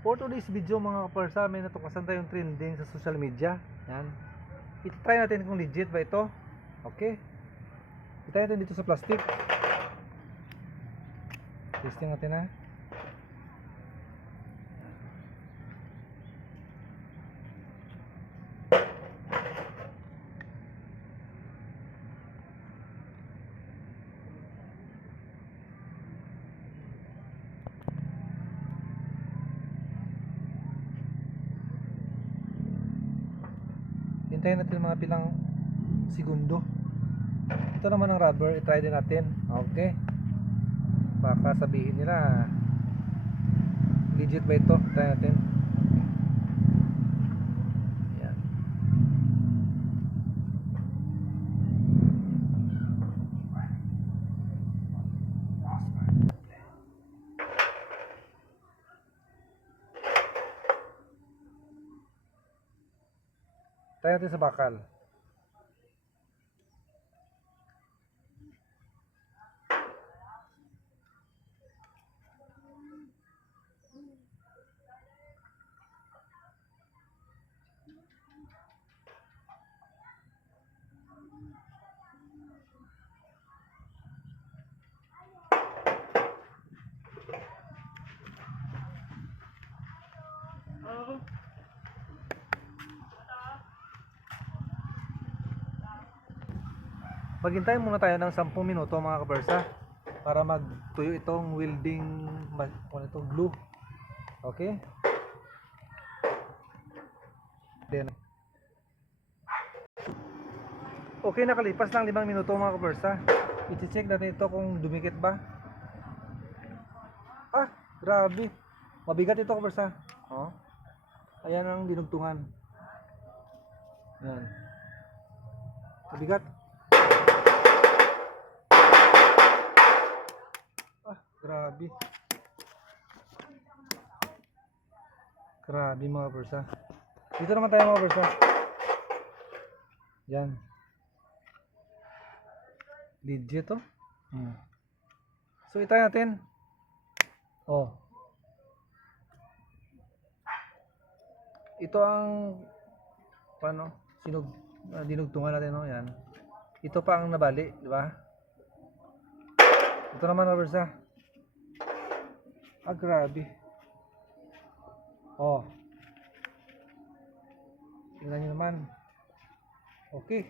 For today's video mga kaparsa, may natuklasan tayong trending sa social media. Yan. I-try natin kung legit ba ito. Okay. I-try natin dito sa plastic. Testing natin ha. Hintayin natin mga pilang segundo. Ito naman ang rubber, i-try din natin. Okay. Baka sabihin nila legit ba ito? Try natin. Yan. Try natin sa bakal. Maghintay muna tayo ng 10 minuto mga kabersa para magtuyo itong welding glue. Okay? Then okay, nakalipas ng 5 minuto mga kabersa. I-check natin ito kung dumikit ba. Ah, grabe. Mabigat ito kabersa. Oh. Ayan ang dinugtungan. Yan. Mabigat. Grabe. Grabe mga kabersa. Dito naman tayo mga kabersa. Yan. Legit to. So itry natin. Oh. Ito ang dinugtungan natin, no? Yan. Ito pa ang nabali, di ba? Ito naman mga kabersa. Ah, grabe. Oh. Tingnan nyo naman. Okay.